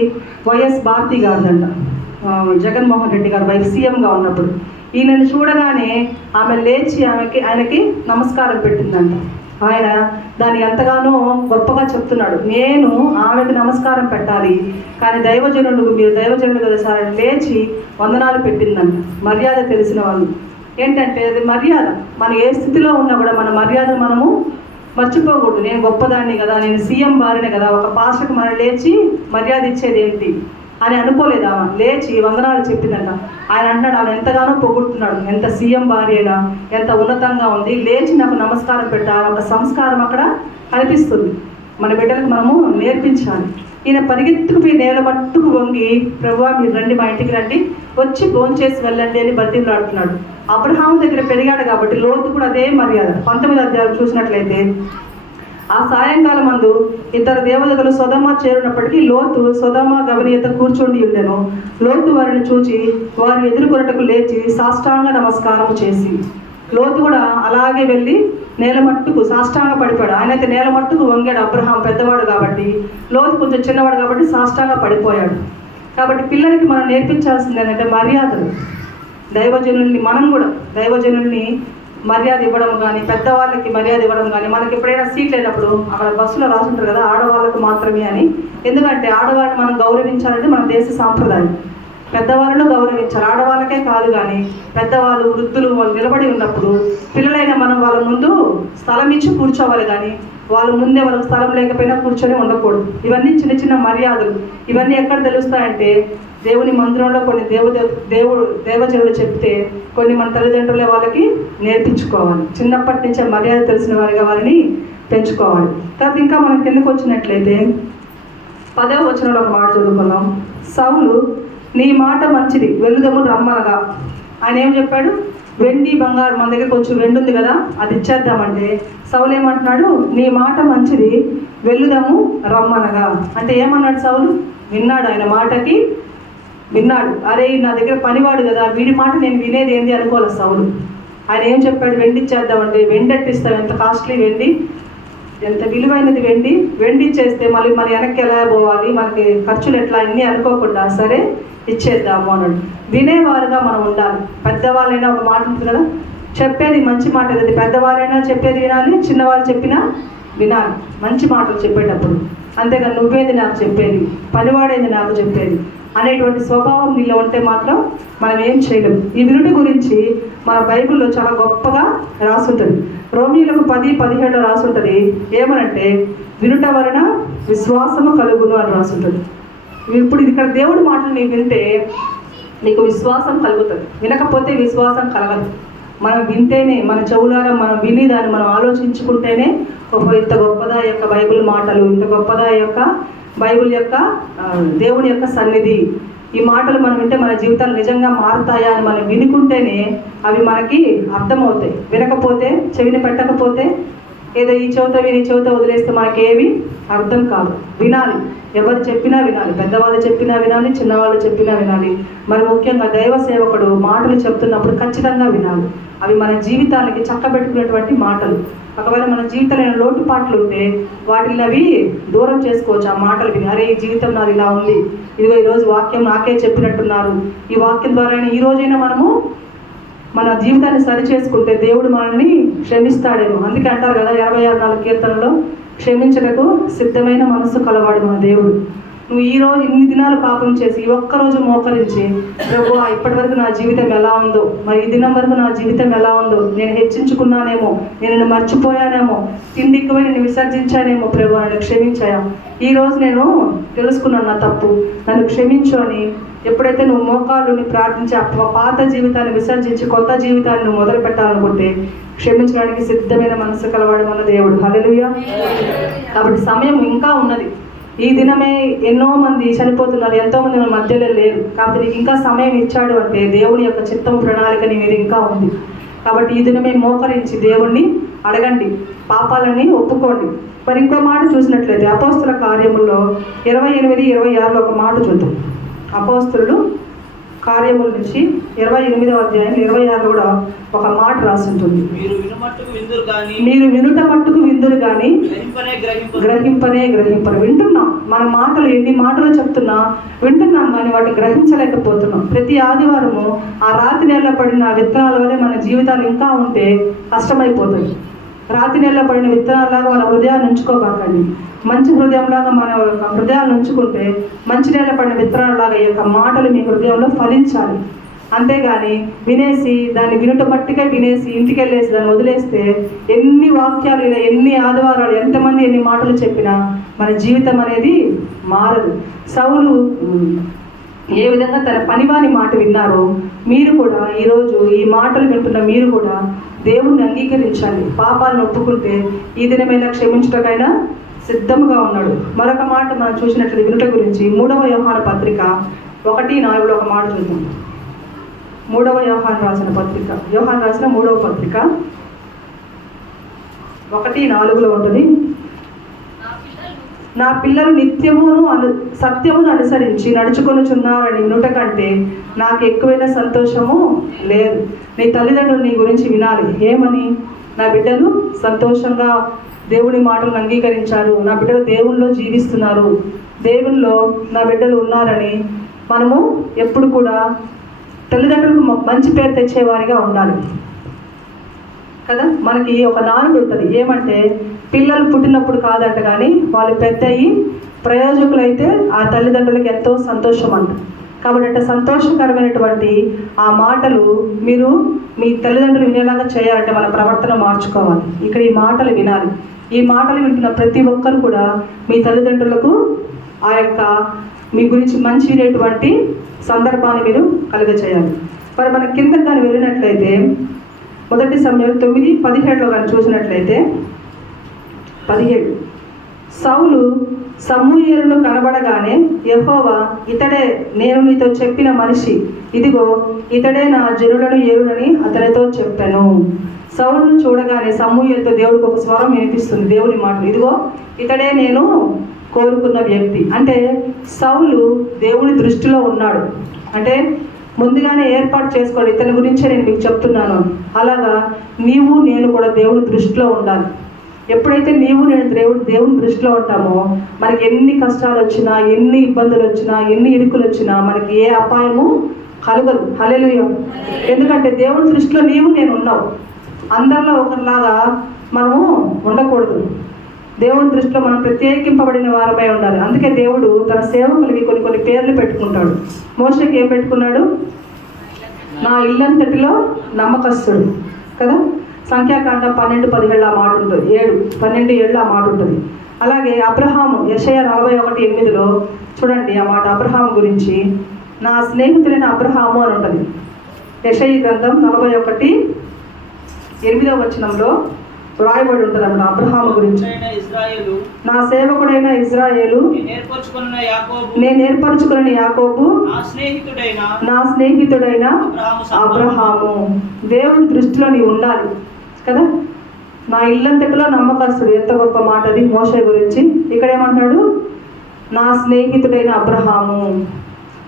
వైఎస్ భారతి గారిదంట, జగన్మోహన్ రెడ్డి గారు వైఫ్ సీఎంగా ఉన్నప్పుడు. ఈయనని చూడగానే ఆమె లేచి ఆయనకి నమస్కారం పెట్టిందంట. ఆయన దాన్ని ఎంతగానో గొప్పగా చెప్తున్నాడు. నేను ఆమెకు నమస్కారం పెట్టాలి, కానీ మీరు దైవజనులు కదా సార్ అని లేచి వందనాలు పెట్టిందంట. మర్యాద తెలిసిన వాళ్ళు ఏంటంటే అది మర్యాద. మనం ఏ స్థితిలో ఉన్నా కూడా మన మర్యాదను మనము మర్చిపోకూడదు. నేను గొప్పదాన్ని కదా, నేను సీఎం భార్యనే కదా, ఒక పాస్టర్కి మనం లేచి మర్యాద ఇచ్చేది ఏంటి అని అనుకోలేదు. ఆమె లేచి వందనాలు చెప్పిందంట. ఆయన అంటున్నాడు, ఆమె ఎంతగానో పొగుడుతున్నాడు, ఎంత సీఎం భార్యనా, ఎంత ఉన్నతంగా ఉంది, లేచి నాకు నమస్కారం పెట్టాలి. ఒక సంస్కారం అక్కడ కనిపిస్తుంది. మన బిడ్డలకు మనము నేర్పించాలి. ఈయన పరిగెత్తుకుపోయి నేల మట్టుకు వంగి, ప్రభువా మీరు రండి, మా ఇంటికి రండి, వచ్చి భోంచేసి వెళ్ళండి అని బతిమలాడుతున్నాడు. అబ్రహాము దగ్గర పెరిగాడు కాబట్టి లోతు కూడా అదే మర్యాద. 19వ అధ్యాయం చూసినట్లయితే ఆ సాయంకాలం మందు 2 దేవదూతలు సొదొమ చేరినప్పటికీ లోతు సొదొమ గవనియత కూర్చొని ఉండెను. లోతు వారిని చూచి వారిని ఎదుర్కొన్నటకు లేచి సాష్టాంగ నమస్కారం చేసి, లోతు కూడా అలాగే వెళ్ళి నేల మట్టుకు సాష్టాంగ పడిపోయాడు. ఆయనైతే నేల మట్టుకు వంగాడు. అబ్రహాం పెద్దవాడు కాబట్టి, లోతు కొంచెం చిన్నవాడు కాబట్టి సాష్టాంగ పడిపోయాడు. కాబట్టి పిల్లలకి మనం నేర్పించాల్సింది ఏంటంటే మర్యాదలు. దైవజనుల్ని మనం కూడా దైవజనుల్ని మర్యాద ఇవ్వడం కానీ, పెద్దవాళ్ళకి మర్యాద ఇవ్వడం కానీ. మనకి ఎప్పుడైనా సీట్ లేనప్పుడు అక్కడ బస్సులో రాసుంటారు కదా ఆడవాళ్ళకు మాత్రమే అని. ఎందుకంటే ఆడవాళ్ళని మనం గౌరవించాలంటే మన దేశ సాంప్రదాయం. పెద్దవాళ్ళను గౌరవించాలి, ఆడవాళ్ళకే కాదు. కానీ పెద్దవాళ్ళు, వృద్ధులు వాళ్ళు నిలబడి ఉన్నప్పుడు పిల్లలైన మనం వాళ్ళ ముందు స్థలం ఇచ్చి కూర్చోవాలి. కానీ వాళ్ళ ముందే వాళ్ళకి స్థలం లేకపోయినా కూర్చొని ఉండకూడదు. ఇవన్నీ చిన్న చిన్న మర్యాదలు. ఇవన్నీ ఎక్కడ తెలుస్తాయంటే దేవుని మందిరంలో కొన్ని దేవజనులు చెప్తే కొన్ని మన తల్లిదండ్రులే వాళ్ళకి నేర్పించుకోవాలి. చిన్నప్పటి నుంచే మర్యాద తెలిసిన వారిగా వారిని పెంచుకోవాలి. తర్వాత ఇంకా మనం కిందకు వచ్చినట్లయితే 10వ వచనంలో ఒక మాట చదువుకున్నాం. సౌలు నీ మాట మంచిది, వెలుదము రమ్మనగా. ఆయన ఏం చెప్పాడు? వెండి బంగారు, మన దగ్గర కొంచెం వెండి ఉంది కదా, అది ఇచ్చేద్దామంటే సౌలు ఏమంటున్నాడు? నీ మాట మంచిది, వెలుదము రమ్మనగా. అంటే ఏమన్నాడు సౌలు? విన్నాడు, ఆయన మాటకి విన్నాడు. అరే నా దగ్గర పనివాడు కదా, వీడి మాట నేను వినేది ఏంది అనుకోవాలి సౌలు. ఆయన ఏం చెప్పాడు? వెండి ఇచ్చేద్దామంటే వెండి ఎట్టిస్తాం, ఎంత కాస్ట్లీ వెండి, ఎంత విలువైనది వెండి. వెండి ఇచ్చేస్తే మళ్ళీ మన వెనక్కి ఎలా పోవాలి, మనకి ఖర్చులు ఎట్లా, అన్నీ అనుకోకుండా సరే ఇచ్చేద్దాము అన్నాడు. వినేవారుగా మనం ఉండాలి. పెద్దవాళ్ళైనా ఒక మాట ఉంటుంది కదా, చెప్పేది మంచి మాట ఏదైతే పెద్దవాళ్ళైనా చెప్పేది వినాలి, చిన్నవాళ్ళు చెప్పినా వినాలి మంచి మాటలు చెప్పేటప్పుడు. అంతేగాని నువ్వేది నాకు చెప్పేది, పనివాడేది నాకు చెప్పేది అనేటువంటి స్వభావం నీలో ఉంటే మాత్రం మనం ఏం చేయలేం. ఈ వినుటి గురించి మన బైబిల్లో చాలా గొప్పగా రాసుంటుంది. రోమీయులకు 10:17 రాసుంటుంది. ఏమనంటే వినుట వలన విశ్వాసము కలుగును అని రాసుంటుంది. ఇప్పుడు ఇక్కడ దేవుడి మాటలు నీవు వింటే నీకు విశ్వాసం కలుగుతుంది, వినకపోతే విశ్వాసం కలగదు. మనం వింటేనే, మన చెవులారా మనం విని దాన్ని మనం ఆలోచించుకుంటేనే ఇంత గొప్పదా యొక్క బైబిల్ మాటలు, ఇంత గొప్పదా యొక్క బైబిల్ యొక్క దేవుని యొక్క సన్నిధి, ఈ మాటలు మనం వింటే మన జీవితాలు నిజంగా మారుతాయా అని మనం వినుకుంటేనే అవి మనకి అర్థమవుతాయి. వినకపోతే, చెవిని పెట్టకపోతే, ఏదో ఈ చెవితో విని చెవితో వదిలేస్తే మనకేవి అర్థం కాదు. వినాలి, ఎవరు చెప్పినా వినాలి, పెద్దవాళ్ళు చెప్పినా వినాలి, చిన్నవాళ్ళు చెప్పినా వినాలి. మరి ముఖ్యంగా దైవ సేవకుడు మాటలు చెప్తున్నప్పుడు ఖచ్చితంగా వినాలి. అవి మన జీవితానికి చక్కబెట్టుకునేటువంటి మాటలు. ఒకవేళ మన జీవితంలో లోటుపాట్లు ఉంటే వాటిని అవి దూరం చేసుకోవచ్చు. ఆ మాటలు విని, అరే ఈ జీవితం నాది ఇలా ఉంది, ఇదిగో ఈరోజు వాక్యం నాకే చెప్పినట్టున్నారు, ఈ వాక్యం ద్వారా ఈ రోజైనా మనము మన జీవితాన్ని సరి చేసుకుంటే దేవుడు మనల్ని క్షమిస్తాడేమో. అందుకే అంటారు కదా 86:4 కీర్తనలో, క్షమించటకు సిద్ధమైన మనస్సు కలవాడు మన దేవుడు. నువ్వు ఈ రోజు ఇన్ని దినాలు పాపం చేసి ఈ ఒక్కరోజు మోకరించి ప్రభువా ఇప్పటి వరకు నా జీవితం ఎలా ఉందో, మరి ఈ దినం వరకు నా జీవితం ఎలా ఉందో, నేను హెచ్చించుకున్నానేమో, నేను నిన్ను మర్చిపోయానేమో, తిండి ఎక్కువై నేను విసర్జించానేమో ప్రభువా, నన్ను క్షమించాయా, ఈ రోజు నేను తెలుసుకున్నాను నా తప్పు, నన్ను క్షమించు అని ఎప్పుడైతే నువ్వు మోకాళ్ళుని ప్రార్థించి పాత జీవితాన్ని విసర్జించి కొత్త జీవితాన్ని నువ్వు మొదలు పెట్టాలనుకుంటే క్షమించడానికి సిద్ధమైన మనసు కలవాడు మన దేవుడు. హల్లెలూయా. కాబట్టి సమయం ఇంకా ఉన్నది. ఈ దినమే ఎన్నో మంది చనిపోతున్నారు, ఎంతో మంది మన మధ్యలో లేరు. కాబట్టి నీకు ఇంకా సమయం ఇచ్చాడు అంటే దేవుని యొక్క చిత్తం ప్రణాళిక నీ మీద ఇంకా ఉంది. కాబట్టి ఈ దినమే మోకరించి దేవుణ్ణి అడగండి, పాపాలని ఒప్పుకోండి. మరి ఇంకో మాట చూసినట్లయితే అపోస్తుల కార్యముల్లో 28-26 ఒక మాట చూద్దాం. అపోస్తులు కార్యముల నుంచి 28వ అధ్యాయం 26 కూడా ఒక మాట రాసి ఉంటుంది. మీరు వినుట మట్టుకు విందురు కానీ గ్రహింపనే గ్రహింపరు. వింటున్నాం, మన మాటలు ఎన్ని మాటలు చెప్తున్నా వింటున్నాం కానీ వాటిని గ్రహించలేకపోతున్నాం. ప్రతి ఆదివారము ఆ రాతి నేల పడిన విత్తనాల వల్ల మన జీవితాలు ఇంకా ఉంటే కష్టమైపోతాయి. రాతి నేల పడిన విత్తనాలాగా మన హృదయాన్ని ఉంచుకోబాకండి. మంచి హృదయంలాగా మన హృదయాన్ని ఉంచుకుంటే మంచి నేల పడిన విత్తనాలలాగా ఈ యొక్క మాటలు మీ హృదయంలో ఫలించాలి. అంతేగాని వినేసి దాన్ని వినుట మట్టికే వినేసి ఇంటికి వెళ్ళేసి దాన్ని వదిలేస్తే ఎన్ని వాక్యాలు ఇలా ఎన్ని ఆదివారాలు ఎంతమంది ఎన్ని మాటలు చెప్పినా మన జీవితం అనేది మారదు. సౌలు ఏ విధంగా తన పనివాని మాట విన్నారో మీరు కూడా ఈరోజు ఈ మాటలు వింటున్న మీరు కూడా దేవుణ్ణి అంగీకరించాలి. పాపాలను ఒప్పుకుంటే ఈ దినమైనా క్షమించటకైనా సిద్ధంగా ఉన్నాడు. మరొక మాట మనం చూసినట్లు వినుట గురించి 3వ యోహాను పత్రిక 1:4 ఒక మాట చూద్దాం. 3వ యోహాను రాసిన పత్రిక, యోహాను రాసిన 3వ పత్రిక 1:4 ఉంటుంది. నా పిల్లలు నిత్యమును సత్యమును అనుసరించి నడుచుకొనుచున్నారని వినుట కంటే నాకు ఎక్కువైన సంతోషము లేదు. నీ తల్లిదండ్రులు నీ గురించి వినాలి. ఏమని? నా బిడ్డలు సంతోషంగా దేవుని మాటలను అంగీకరించారు, నా బిడ్డలు దేవునిలో జీవిస్తున్నారు, దేవునిలో నా బిడ్డలు ఉన్నారని మనము ఎప్పుడు కూడా తల్లిదండ్రులకు మంచి పేరు తెచ్చేవారిగా ఉండాలి కదా. మనకి ఒక నానుడు ఉంటుంది, ఏమంటే పిల్లలు పుట్టినప్పుడు కాదంట కానీ వాళ్ళు పెద్ద అయ్యి ప్రయోజకులైతే ఆ తల్లిదండ్రులకి ఎంతో సంతోషం అంట. కాబట్టి అంటే సంతోషకరమైనటువంటి ఆ మాటలు మీరు మీ తల్లిదండ్రులు వినేలాగా చేయాలంటే మన ప్రవర్తన మార్చుకోవాలి. ఇక్కడ ఈ మాటలు వినాలి. ఈ మాటలు వింటున్న ప్రతి ఒక్కరు కూడా మీ తల్లిదండ్రులకు ఆ యొక్క మీ గురించి మంచి వినేటువంటి సందర్భాన్ని మీరు కలుగచేయాలి. మరి మన కిందకి కానీ వెళ్ళినట్లయితే 1 సమూయేలు 9:17 కానీ చూసినట్లయితే 17 సౌలు సమూయేలును కనబడగానే యెహోవా ఇతడే నేను నీతో చెప్పిన మనిషి, ఇదిగో ఇతడే నా జనులను ఏలునని అతనితో చెప్పాను. సౌలును చూడగానే సమూయేలుతో దేవుడికి ఒక స్వరం వినిపిస్తుంది, దేవుని మాటలు, ఇదిగో ఇతడే నేను కోరుకున్న వ్యక్తి. అంటే సౌలు దేవుని దృష్టిలో ఉన్నాడు. అంటే ముందుగానే ఏర్పాటు చేసుకోండి, ఇతని గురించే నేను మీకు చెప్తున్నాను. అలాగా నీవు నేను కూడా దేవుని దృష్టిలో ఉండాలి. ఎప్పుడైతే నీవు నేను దేవుని దృష్టిలో ఉంటామో మనకి ఎన్ని కష్టాలు వచ్చినా, ఎన్ని ఇబ్బందులు వచ్చినా, ఎన్ని ఇరుకులు వచ్చినా మనకి ఏ అపాయము కలగదు. హల్లెలూయా. ఎందుకంటే దేవుని దృష్టిలో నీవు నేను ఉన్నావు. అందరిలో ఒకరిలాగా మనము ఉండకూడదు. దేవుని దృష్టిలో మనం ప్రత్యేకింపబడిన వారమై ఉండాలి. అందుకే దేవుడు తన సేవకులకి కొన్ని పేర్లు పెట్టుకుంటాడు. మోషేకి ఏం పెట్టుకున్నాడు? నా ఇల్లంతటిలో నమ్మకస్తుడు కదా. సంఖ్యాకాండం 12:17 ఆ మాట ఉంటుంది, 12:7 ఆ మాట ఉంటుంది. అలాగే అబ్రహాము యెషయా 41:8 చూడండి ఆ మాట అబ్రహాము గురించి, నా స్నేహితుడైన అబ్రహాము అని ఉంటుంది. యెషయా గ్రంథం 41:8 వ్రాయబడి ఉంటుంది అన్నమాట అబ్రహాము గురించి. నా సేవకుడైన ఇజ్రాయేలు, నేను ఏర్పరచుకున్న యాకోబు, నా స్నేహితుడైన అబ్రహాము. దేవుని దృష్టిలో నీవు ఉండాలి కదా. నా ఇల్లంతటిలో నమ్మకస్తుడు, ఎంత గొప్ప మాట అది మోషే గురించి. ఇక్కడ ఏమంటున్నాడు? నా స్నేహితుడైన అబ్రహాము.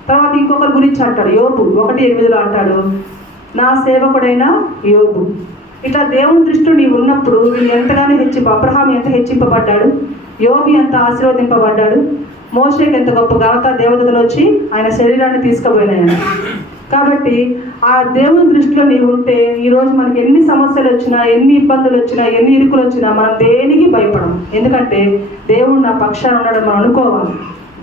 తర్వాత ఇంకొకరి గురించి అంటాడు, యోబు 1:8 అంటాడు, నా సేవకుడైన యోబు. ఇట్లా దేవుని దృష్టిలో నీవు ఉన్నప్పుడు వీళ్ళు ఎంతగానో అబ్రహాం ఎంత హెచ్చింపబడ్డాడు, యోబు ఎంత ఆశీర్వదింపబడ్డాడు, మోషేకి ఎంత గొప్ప ఘనత దేవతలు వచ్చి ఆయన శరీరాన్ని తీసుకుపోయినాయని. కాబట్టి ఆ దేవుని దృష్టిలో నీవు ఉంటే ఈరోజు మనకి ఎన్ని సమస్యలు వచ్చినా, ఎన్ని ఇబ్బందులు వచ్చినా, ఎన్ని ఇరుకులు వచ్చినా మనం దేనికి భయపడం. ఎందుకంటే దేవుడు నా పక్షాన ఉన్నాడని మనం అనుకోవాలి.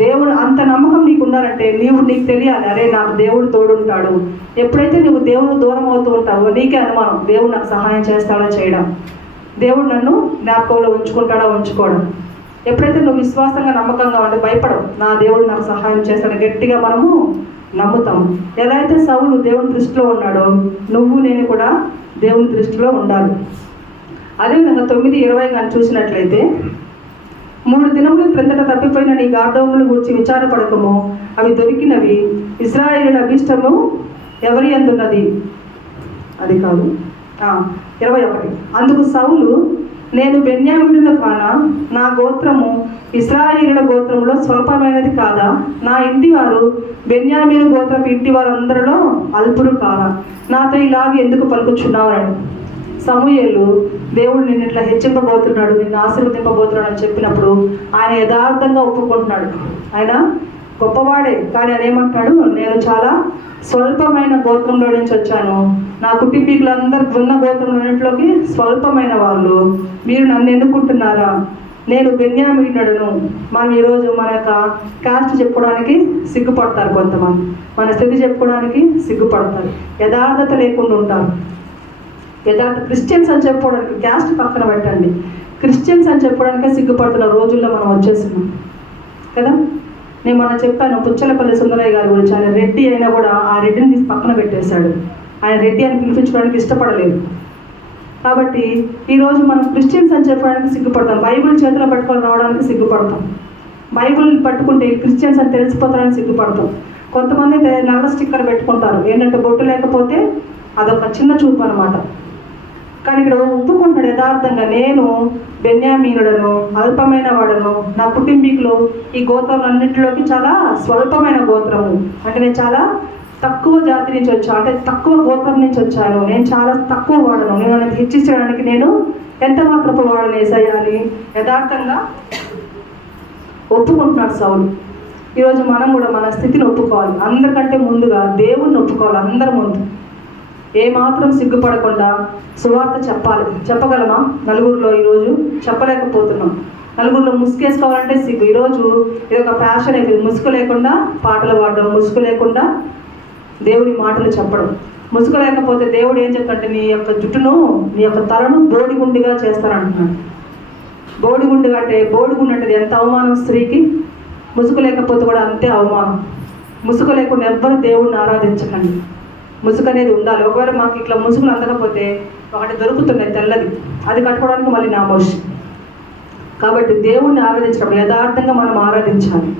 దేవుడు అంత నమ్మకం నీకు ఉండాలంటే నీకు తెలియాలి, అరే నాకు దేవుడు తోడుంటాడు. ఎప్పుడైతే నువ్వు దేవుడు దూరం అవుతూ ఉంటావో నీకే అనుమానం, దేవుడు నాకు సహాయం చేస్తాడా చేయడం, దేవుడు నన్ను జ్ఞాపకంలో ఉంచుకుంటాడా ఉంచుకోవడం. ఎప్పుడైతే నువ్వు విశ్వాసంగా నమ్మకంగా ఉంటే భయపడవు, నా దేవుడు నాకు సహాయం చేస్తాడు గట్టిగా మనము నమ్ముతాము. ఎలా అయితే సౌలు దేవుని దృష్టిలో ఉన్నాడో నువ్వు నేను కూడా దేవుని దృష్టిలో ఉండాలి. అదేవిధంగా 9:20 కానీ చూసినట్లయితే, 3 దినములు క్రిందట తప్పిపోయిన నీ గాఢముల గురించి విచారపడకము, అవి దొరికినవి. ఇశ్రాయేలుల అభిష్టము ఎవరి అందున్నది? అది కాదు, 21. అందుకు సౌలు, నేను బెన్యామీనును కానా? నా గోత్రము ఇశ్రాయేలుల గోత్రములో స్వల్పమైనది కాదా? నా ఇంటి వారు బెన్యామీను గోత్రపు ఇంటి వారు అందరిలో అల్పుడు కాదా? నాతో ఇలాగ ఎందుకు పలుకుచున్నావు అని. సమూయేలు దేవుడు నిన్ను ఇట్లా హెచ్చింపబోతున్నాడు, నిన్ను ఆశీర్వదింపబోతున్నాడు అని చెప్పినప్పుడు ఆయన యథార్థంగా ఒప్పుకుంటున్నాడు. ఆయన గొప్పవాడే, కానీ ఆయన ఏమంటాడు, నేను చాలా స్వల్పమైన గోత్రంలో నుంచి వచ్చాను, నా కుటుంబీకులందరికీ ఉన్న గోత్రంలోకి స్వల్పమైన వాళ్ళు, మీరు నన్ను ఎన్నుకుంటున్నారా? నేను బెన్యామీనుడను. మనం ఈరోజు మన యొక్క కాస్ట్ చెప్పుకోవడానికి సిగ్గుపడతారు కొంతమంది, మన స్థితి చెప్పుకోవడానికి సిగ్గుపడతారు, యథార్థత లేకుండా ఉంటారు. క్రిస్టియన్స్ అని చెప్పుకోవడానికి, క్యాస్ట్ పక్కన పెట్టండి, క్రిస్టియన్స్ అని చెప్పడానికే సిగ్గుపడుతున్న రోజుల్లో మనం వచ్చేస్తున్నాం కదా. నేను మొన్న చెప్పాను పుచ్చలపల్లి సుందరయ్య గారి గురించి. ఆయన రెడ్డి అయినా కూడా ఆ రెడ్డిని తీసి పక్కన పెట్టేశాడు. ఆయన రెడ్డి అని పిలిపించుకోవడానికి ఇష్టపడలేదు. కాబట్టి ఈరోజు మనం క్రిస్టియన్స్ అని చెప్పడానికి సిగ్గుపడతాం, బైబిల్ చేతిలో పట్టుకొని రావడానికి సిగ్గుపడతాం, బైబిల్ పట్టుకుంటే క్రిస్టియన్స్ అని తెలిసిపోతారని సిగ్గుపడతాం. కొంతమంది అయితే నల్ల స్టిక్కర్ పెట్టుకుంటారు, ఏంటంటే బొట్టు లేకపోతే అదొక చిన్న చూపు అనమాట. కానీ ఇక్కడ ఒప్పుకుంటాడు యథార్థంగా, నేను బెన్యామీనుడను, అల్పమైన వాడను, నా కుటుంబీకులు ఈ గోత్రాలన్నింటిలోకి చాలా స్వల్పమైన గోత్రము, అంటే నేను చాలా తక్కువ జాతి నుంచి వచ్చాను, అంటే తక్కువ గోత్రం నుంచి వచ్చాను, నేను చాలా తక్కువ వాడను, నేను నన్ను హెచ్చించడానికి నేను ఎంత మాత్రపు వాడను యేసయ్యా అని యథార్థంగా ఒప్పుకుంటున్నాడు సౌలు. ఈరోజు మనం కూడా మన స్థితిని ఒప్పుకోవాలి, అందరికంటే ముందుగా దేవుణ్ణి ఒప్పుకోవాలి. అందరి ముందు ఏమాత్రం సిగ్గుపడకుండా సువార్త చెప్పాలి. చెప్పగలమా? నలుగురిలో ఈరోజు చెప్పలేకపోతున్నాం. నలుగురిలో ముసుగేసుకోవాలంటే సిగ్గు. ఈరోజు ఇది ఒక ఫ్యాషన్ అయిపోయింది, ముసుగు లేకుండా పాటలు పాడడం, ముసుగు లేకుండా దేవుడి మాటలు చెప్పడం. ముసుగు లేకపోతే దేవుడు ఏం చెప్తాడంటే, నీ యొక్క జుట్టును, నీ యొక్క తలను బోడిగుండిగా చేస్తానంటున్నాడు. బోడిగుండిగా అంటే, బోడిగుండి అంటే ఎంత అవమానం స్త్రీకి. ముసుగు లేకపోతే కూడా అంతే అవమానం. ముసుగు లేకుండా ఎవ్వరు దేవుడిని ఆరాధించకండి, ముసుగు అనేది ఉండాలి. ఒకవేళ మాకు ఇట్లా ముసుగులు అందకపోతే ఒకటి దొరుకుతున్నాయి తెల్లది, అది కట్టుకోవడానికి మళ్ళీ నామోషి. కాబట్టి దేవుణ్ణి ఆరాధించడం యథార్థంగా మనం ఆరాధించాలి,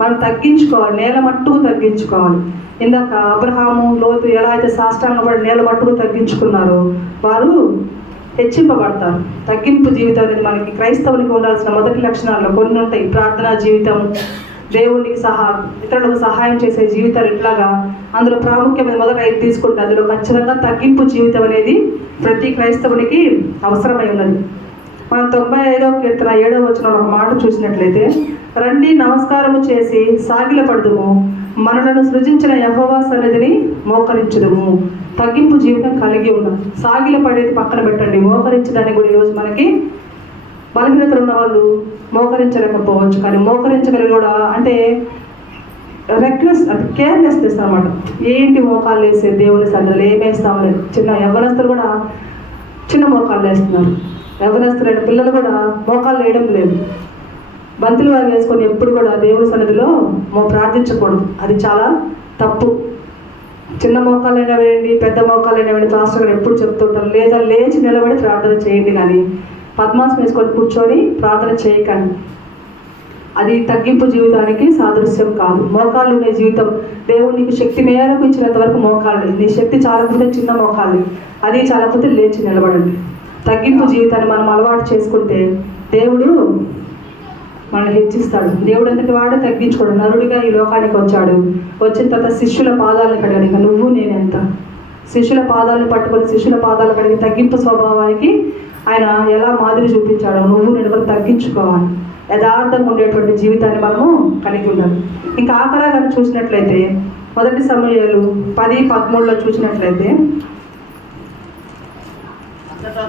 మనం తగ్గించుకోవాలి, నేల మట్టుకు తగ్గించుకోవాలి. ఇందాక అబ్రహాము, లోతు ఎలా అయితే సాష్టాంగపడి నేల మట్టుకు తగ్గించుకున్నారో వారు హెచ్చింపబడతారు. తగ్గింపు జీవితం అనేది మనకి క్రైస్తవునికి ఉండాల్సిన మొదటి లక్షణాల్లో కొన్ని ఉంటాయి. ప్రార్థనా జీవితం, దేవునికి ఇతరులకు సహాయం చేసే జీవితాలు, ఇట్లాగా అందులో ప్రాముఖ్యమైన మొదటి 5 తీసుకుంటే అందులో ఖచ్చితంగా తగ్గింపు జీవితం అనేది ప్రతి క్రైస్తవునికి అవసరమై ఉన్నది. మనం 95వ కీర్తన 7వ వచనంలో ఒక మాట చూసినట్లయితే, రండి నమస్కారము చేసి సాగిలపడదుము, మనలను సృజించిన యెహోవా సన్నిధిని మోకరించుదుము. తగ్గింపు జీవితం కలిగి ఉండాలి. సాగిలపడేది పక్కన పెట్టండి, మోకరించడానికి కూడా ఈరోజు మనకి బలహీనతలు ఉన్న వాళ్ళు మోకరించలేకపోవచ్చు, కానీ మోకరించగలిగి కూడా అంటే రెక్లెస్, అంటే కేర్లెస్నెస్ అనమాట. ఏంటి మోకాళ్ళు వేసే దేవుని సన్నిధిలో ఏమేస్తాం లేదు. చిన్న యవ్వనస్తులు కూడా చిన్న మోకాళ్ళు వేస్తున్నారు, యవ్వనస్తులైన పిల్లలు కూడా మోకాళ్ళు వేయడం లేదు. బంతులు వారు వేసుకొని ఎప్పుడు కూడా దేవుని సన్నిధిలో ప్రార్థించకూడదు, అది చాలా తప్పు. చిన్న మోకాళ్ళైనా వేయండి, పెద్ద మోకాళ్ళైనా వేయండి, పాస్టర్ గారు ఎప్పుడు చెప్తుంటారు. లేదా లేచి నిలబడి ప్రార్థన చేయండి, కానీ పద్మాసం వేసుకొని కూర్చొని ప్రార్థన చేయకండి. అది తగ్గింపు జీవితానికి సాదృశ్యం కాదు. మోకాళ్ళు ఉండే జీవితం, దేవుడు నీకు శక్తి మేరకు ఇచ్చినంత వరకు మోకాళ్ళు, నీ శక్తి చాలకపోతే చిన్న మోకాళ్ళు, అది చాలకపోతే లేచి నిలబడండి. తగ్గింపు జీవితాన్ని మనం అలవాటు చేసుకుంటే దేవుడు మనల్ని హెచ్చిస్తాడు. దేవుడు ఎందుకు వాడే తగ్గించుకోడు. నరుడిగా ఈ లోకానికి వచ్చాడు, వచ్చిన తర్వాత శిష్యుల పాదాలను కడిగాడు. ఇంకా నువ్వు నేనెంత, శిష్యుల పాదాలను పట్టుకొని శిష్యుల పాదాలు కడిగి తగ్గింపు స్వభావానికి ఆయన ఎలా మాదిరి చూపించాడో నువ్వు నేను కూడా తగ్గించుకోవాలి. యథార్థంగా ఉండేటువంటి జీవితాన్ని మనము కలిగి ఉండాలి. ఇంకా ఆఖరా కానీ చూసినట్లయితే మొదటి సమూయేలు 10:13 చూసినట్లయితే,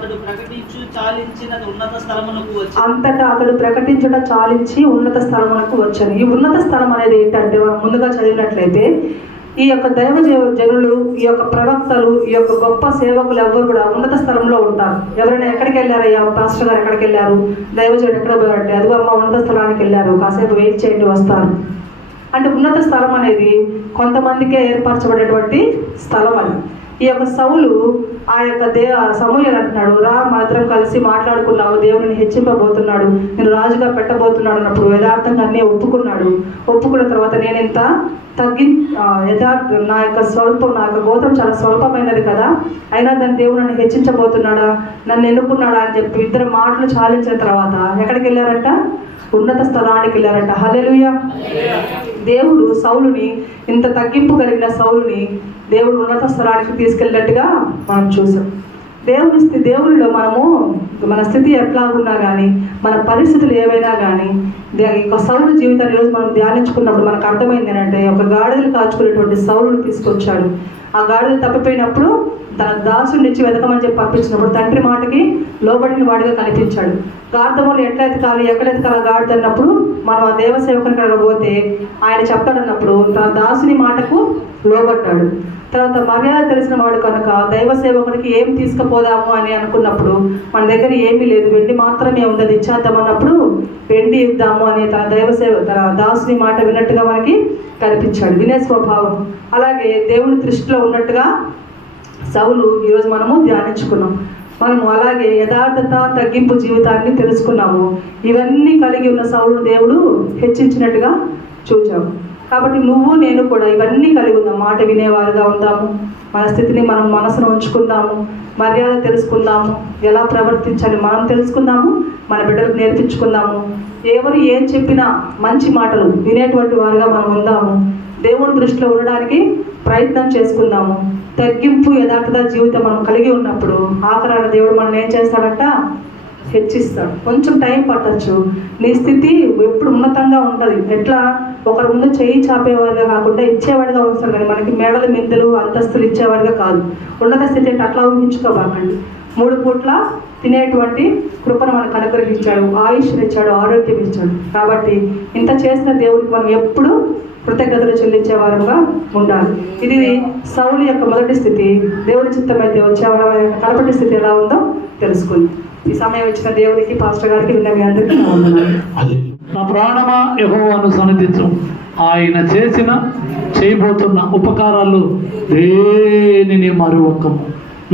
అతడు ప్రకటించు చాలించినది ఉన్నత స్థలమునకు వచ్చి అంతటా అతడు ప్రకటించుట చాలించి ఉన్నత స్థలమునకు వచ్చాను. ఈ ఉన్నత స్థలం అనేది ఏంటంటే మనం ముందుగా చదివినట్లయితే ఈ యొక్క దైవ జనులు, ఈ యొక్క ప్రవక్తలు, ఈ యొక్క గొప్ప సేవకులు ఎవరు కూడా ఉన్నత స్థలంలో ఉంటారు. ఎవరైనా ఎక్కడికి వెళ్ళారయ్యా పాస్టర్ గారు ఎక్కడికి వెళ్ళారు, దైవజనుడు ఎక్కడ పోయారంటే అది అమ్మ ఉన్నత స్థలానికి వెళ్ళారు, కాసేపు వెయిట్ చేయండి వస్తారు అంటే ఉన్నత స్థలం అనేది కొంతమందికే ఏర్పరచబడేటువంటి స్థలం అది. ఈ యొక్క సౌలు ఆ యొక్క సమూయేలు అంటున్నాడు, రా మాత్రం కలిసి మాట్లాడుకున్నాము, దేవుడిని హెచ్చింపబోతున్నాడు, నేను రాజుగా పెట్టబోతున్నాడు అన్నప్పుడు యథార్థంగా అన్నీ ఒప్పుకున్న తర్వాత నేను ఇంత నా యొక్క గోత్రం చాలా స్వల్పమైనది కదా, అయినా దాని దేవుడు నన్ను హెచ్చించబోతున్నాడా, నన్ను ఎన్నుకున్నాడా అని చెప్పి ఇద్దరు మాటలు చాలించిన తర్వాత ఎక్కడికి వెళ్ళారంట, ఉన్నత స్థలానికి వెళ్ళారంట. హల్లెలూయా. దేవుడు సౌలుని, ఇంత తగ్గింపు కలిగిన సౌలుని దేవుడు ఉన్నత స్థలానికి తీసుకెళ్ళినట్టుగా మనం చూసాం. దేవుడిలో మనము మన స్థితి ఎట్లా ఉన్నా కానీ, మన పరిస్థితులు ఏవైనా కానీ, సౌలు జీవితాన్ని ఈరోజు మనం ధ్యానించుకున్నప్పుడు మనకు అర్థమైంది ఏంటంటే, ఒక గాడిదలు కాచుకునేటువంటి సౌలుని తీసుకొచ్చాడు. ఆ గాడిదలు తప్పిపోయినప్పుడు తన దాసుని నుంచి వెతకమని చెప్పి పంపించినప్పుడు తండ్రి మాటకి లోబడిన వాడిగా కనిపించాడు. గార్ధములు ఎట్లా ఎతకాలి, ఎక్కడ ఎతకాలి గాడిద అన్నప్పుడు మనం ఆ దేవ సేవకుని కడగబోతే ఆయన చెప్తాడన్నప్పుడు తన దాసుని మాటకు లోబడ్డాడు. తర్వాత మర్యాద తెలిసిన వాడు కనుక దైవ సేవకునికి ఏం తీసుకుపోదాము అని అనుకున్నప్పుడు మన దగ్గర ఏమీ లేదు, వెండి మాత్రమే ఉంది, అది ఇచ్చేద్దామన్నప్పుడు వెండి ఇద్దాము అని తన దాసుని మాట విన్నట్టుగా మనకి కనిపించాడు. వినే స్వభావం. అలాగే దేవుని దృష్టిలో ఉన్నట్టుగా సౌలు ఈరోజు మనము ధ్యానించుకున్నాం. మనము అలాగే యథార్థత, తగ్గింపు జీవితాన్ని తెలుసుకున్నాము. ఇవన్నీ కలిగి ఉన్న సౌలును దేవుడు హెచ్చించినట్టుగా చూచాము. కాబట్టి నువ్వు నేను కూడా ఇవన్నీ కలిగి ఉన్నాం. మాట వినేవారుగా ఉందాము, మన స్థితిని మనం మనసును ఉంచుకుందాము, మర్యాద తెలుసుకుందాము, ఎలా ప్రవర్తించాలి మనం తెలుసుకుందాము, మన బిడ్డలకు నేర్పించుకుందాము. ఎవరు ఏం చెప్పినా మంచి మాటలు వినేటువంటి వారుగా మనం ఉందాము. దేవుని దృష్టిలో ఉండడానికి ప్రయత్నం చేసుకుందాము. తగ్గింపు, యథార్థత జీవితం మనం కలిగి ఉన్నప్పుడు ఆఖరాన దేవుడు మనం ఏం చేస్తాడంట, హెచ్చిస్తాడు. కొంచెం టైం పట్టచ్చు. నీ స్థితి ఎప్పుడు ఉన్నతంగా ఉంటుంది. ఎట్లా ఒకరి ముందు చేయి చాపేవాడిగా కాకుండా ఇచ్చేవాడిగా వస్తాడు, కానీ మనకి మేడలు, మిద్దెలు, అంతస్తులు ఇచ్చేవాడిగా కాదు. ఉన్నత స్థితి అంటే అట్లా ఊహించుకోబాకండి. 3 పూట్ల తినేటువంటి కృపను మనకు అనుగ్రహించాడు, ఆయుష్ని ఇచ్చాడు, ఆరోగ్యం ఇచ్చాడు. కాబట్టి ఇంత చేసిన దేవుడికి మనం ఎప్పుడు కృతజ్ఞతలు చెల్లించే వారంగా ఉండాలి. ఇది సౌలు యొక్క మొదటి స్థితి. దేవుని చిత్తమైతే వచ్చేవాళ్ళ కడపటి స్థితి ఎలా ఉందో తెలుసుకుంది. ఈ సమయం ఇచ్చిన దేవునికి, పాస్టర్ గారికి, విన్న మీ అందరికీ నా వందనాలు. నా ప్రాణమా యెహోవాను సన్నిధించు, ఆయన చేయబోతున్న ఉపకారాలు దేనిని మరువకము.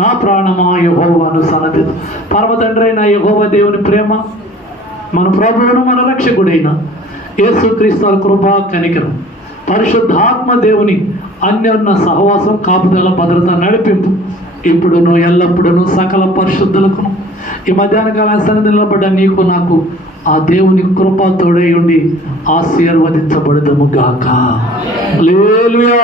నా ప్రాణమా యెహోవాను సన్నిధించు. పరమ తండ్రి అయిన యెహోవా దేవుని ప్రేమ, మన ప్రభువును మన రక్షకుడైన యేసుక్రీస్తు కృపా కనికరం, పరిశుద్ధాత్మ దేవుని అన్యోన్య సహవాసం, కాపుదల, భద్రత, నడిపింపు ఇప్పుడును ఎల్లప్పుడూ సకల పరిశుద్ధులకు ఈ మధ్యాహ్న కాలం సన్నిధిలో నిలబడ్డ నీకు నాకు ఆ దేవుని కృప తోడై ఉండి ఆశీర్వదించబడదుము గాక. హల్లెలూయా.